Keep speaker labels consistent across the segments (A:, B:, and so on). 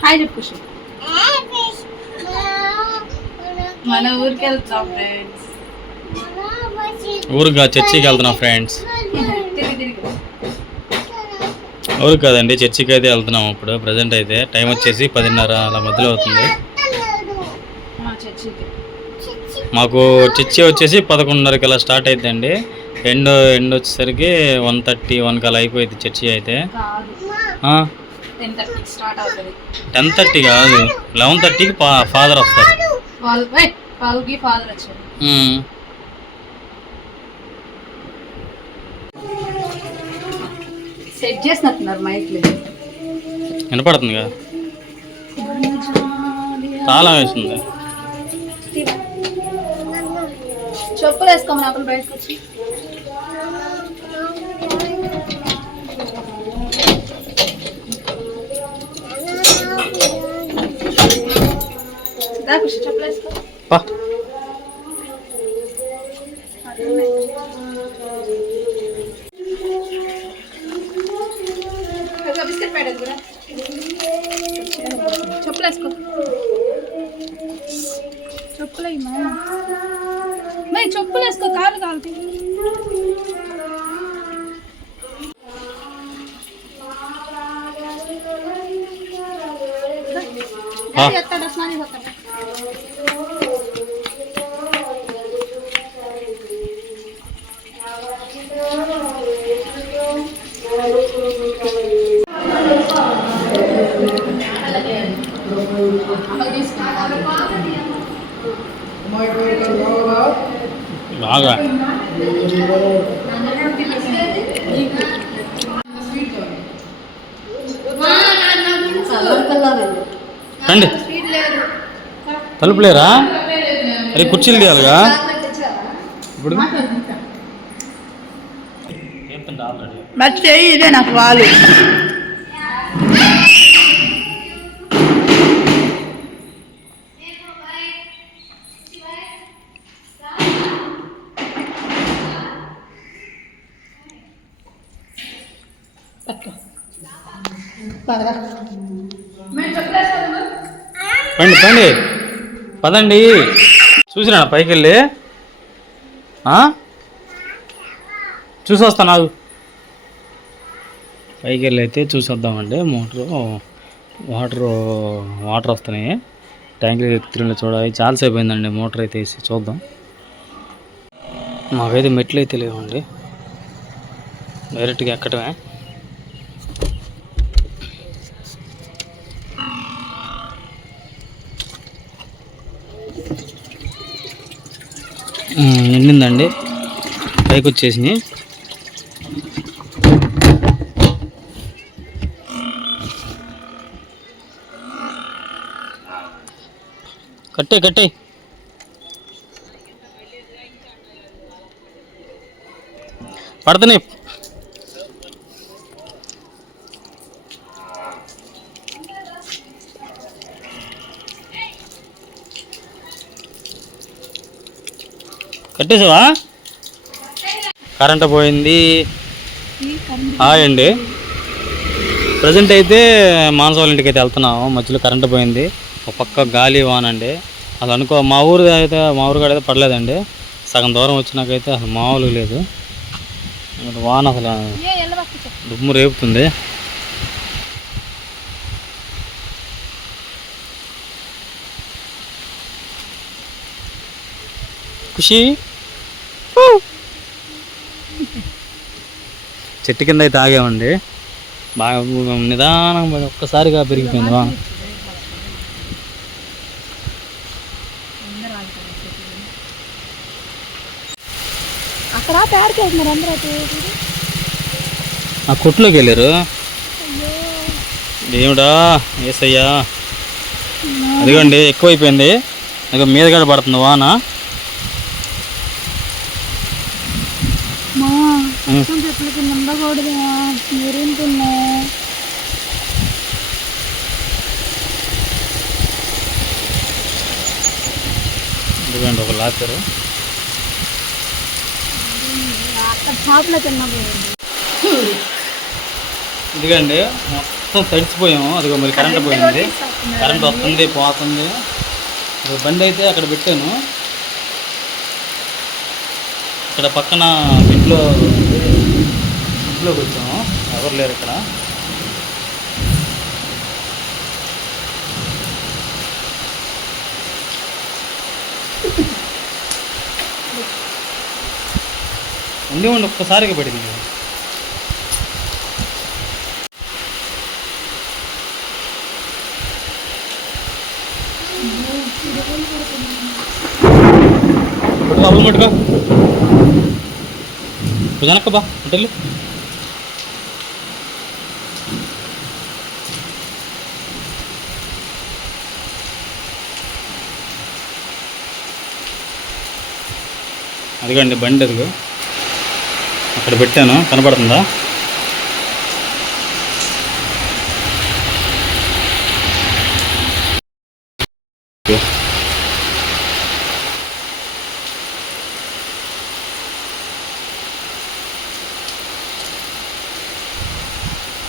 A: Hi చెప్పు మన ఊరికి వెళ్తాం ఫ్రెండ్స్
B: ఊరుగా చర్చికి వెళ్తున్నాం ఫ్రెండ్స్ ఊరికి కాదండి చర్చికి అయితే వెళ్తున్నాం ఇప్పుడు. ప్రజెంట్ అయితే టైం వచ్చేసి పదిన్నర అలా మధ్యలో అవుతుంది. మాకు చర్చి వచ్చేసి పదకొండున్నరకి అలా స్టార్ట్ అవుతుందండి ఎండ్ ఎండ్ వచ్చేసరికి వన్ థర్టీ వన్కి అలా అయిపోయింది చర్చి అయితే.
A: టెన్
B: థర్టీ కాదు. లెవెన్ థర్టీకి ఫాదర్ వస్తారు.
A: సెట్ చేసినట్టున్నారు మైక్లు
B: వినపడుతుంది కదా తాళం వేస్తుంది
A: చెప్పులు వేసుకోమని అప్పుడు బయటకు వచ్చి. చెప్పులు వేసుకో. బిస్కెట్ ప్యాకెట్ కూడా. చెప్పులు వేసుకో. చెప్పులు మరి చెప్పులు వేసుకో కాలు కాలుతుంది
B: ఆ.
A: ఎత్తాడు
B: బాగా. రండి. తలుపులేరా అరే కుర్చీలు తీయాలిగా. ఇప్పుడు? ఆల్రెడీ
A: మరి చెయ్యి ఇదే నాకు వాళ్ళు
B: పండి పండి. పదండి. చూసినా పైకి వెళ్ళి ఆ? చూసి వస్తా నాకు పైకి వెళ్ళి అయితే చూసి వద్దామండి మోటారు వాటర్ వాటర్ వస్తున్నాయి. ట్యాంకులు ఎత్తులు చూడాలి చాలాసేపు అయిందండి. మోటార్ అయితే వేసి చూద్దాం. మాకైతే మెట్లు అయితే లేవండి. డైరెక్ట్గా ఎక్కడమే నిండిందండి. పైకి వచ్చేసినాయి కట్టే కట్టే. పడుతున్నాయి కట్టేసావా కరెంట్ పోయింది. హాయ్ అండి ప్రజెంట్ అయితే మానస వాళ్ళ ఇంటికి అయితే వెళ్తున్నాము. మధ్యలో కరెంట్ పోయింది. ఒక పక్క గాలి వాన అండి అనుకో మా ఊరు అయితే మా ఊరు కాడ అయితే పడలేదండి. సగం దూరం వచ్చినాకైతే అసలు మామూలు లేదు. వాన అసలు దుమ్ము రేపుతుంది. ఖుషి? చెట్టు కింద అయితే ఆగామండి. బాగా నిదానం ఒక్కసారిగా పెరిగిపోయింది.
A: అక్కడ అందరూ అటు
B: ఆ కొట్టులోకి వెళ్ళారు. దేవుడా ఏసయ్యా. అదిగోండి ఎక్కువైపోయింది. ఇక మీద కూడా పడుతుంది వాన. വർഷം ఒక లాకర్. ఎందుకండి మొత్తం తడిచిపోయాము. అదిగో మరి కరెంట్ పోయింది. కరెంట్ వస్తుంది పోతుంది. బండి అయితే అక్కడ పెట్టాను. ఇక్కడ పక్కన ఇంట్లో ఇంట్లోకి వచ్చాము. ఎవరు లేరు ఇక్కడ. ఉండి ఉండి ఒక్కసారిగా పడింది పట్టుకో అవ్వం పట్టుకో. వెనక్కి బా అంటే అదిగోండి బండి అదిగో. అక్కడ పెట్టాను కనపడుతుందా?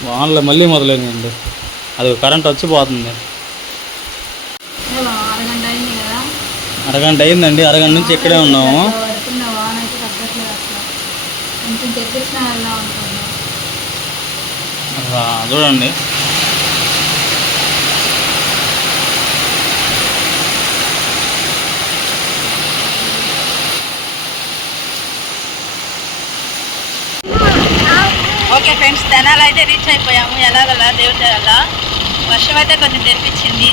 B: వానలో మళ్ళీ మొదలైందండి. అది కరెంట్ వచ్చిపోతుంది.
A: అరగంట అయింది కదా?
B: అరగంట అయిందండి. అరగంట నుంచి ఇక్కడే ఉన్నాము.
A: పడుతున్న వాన అయితే తగ్గట్లేదు అసలు కొంచెం తెప్పించిన వెళ్దాం అనుకున్నాం
B: అసలు చూడండి
C: ఓకే ఫ్రెండ్స్ తెనాలి అయితే రీచ్ అయిపోయాము. ఎలాగలా? దేవుడి వల్ల వర్షం అయితే కొంచెం తెరిపించింది.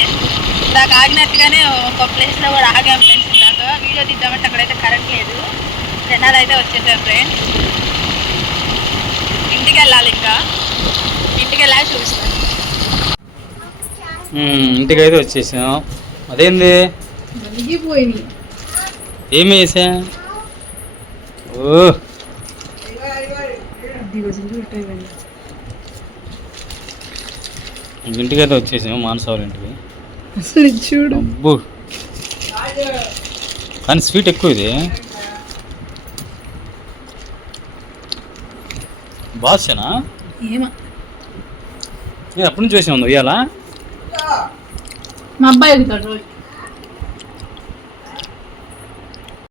C: ఇందాక ఆగినట్టుగానే ఒక ప్లేస్లో కూడా ఆగాం ఫ్రెండ్స్ ఇందాక. వీడియో తీద్దామంటే అక్కడైతే కరెంట్ లేదు. తెనాలి అయితే వచ్చేసాం ఫ్రెండ్స్. ఇంటికి వెళ్ళాలి ఇంకా. ఇంటికి వెళ్ళాలి చూపిస్తాను.
B: ఇంటికైతే వచ్చేసాం. అదేంది? ఏమి వేసా ఓ! ఇంటికైతే వచ్చేసాం మానస వాళ్ళ ఇంటికి.
A: అసలు చూడు.
B: అబ్బో. కానీ స్వీట్ ఎక్కువ ఇది. బాసేనా
A: ఏమో.
B: నేను అప్పటి నుంచి చూసాను ఇవాళ
A: మా అబ్బాయి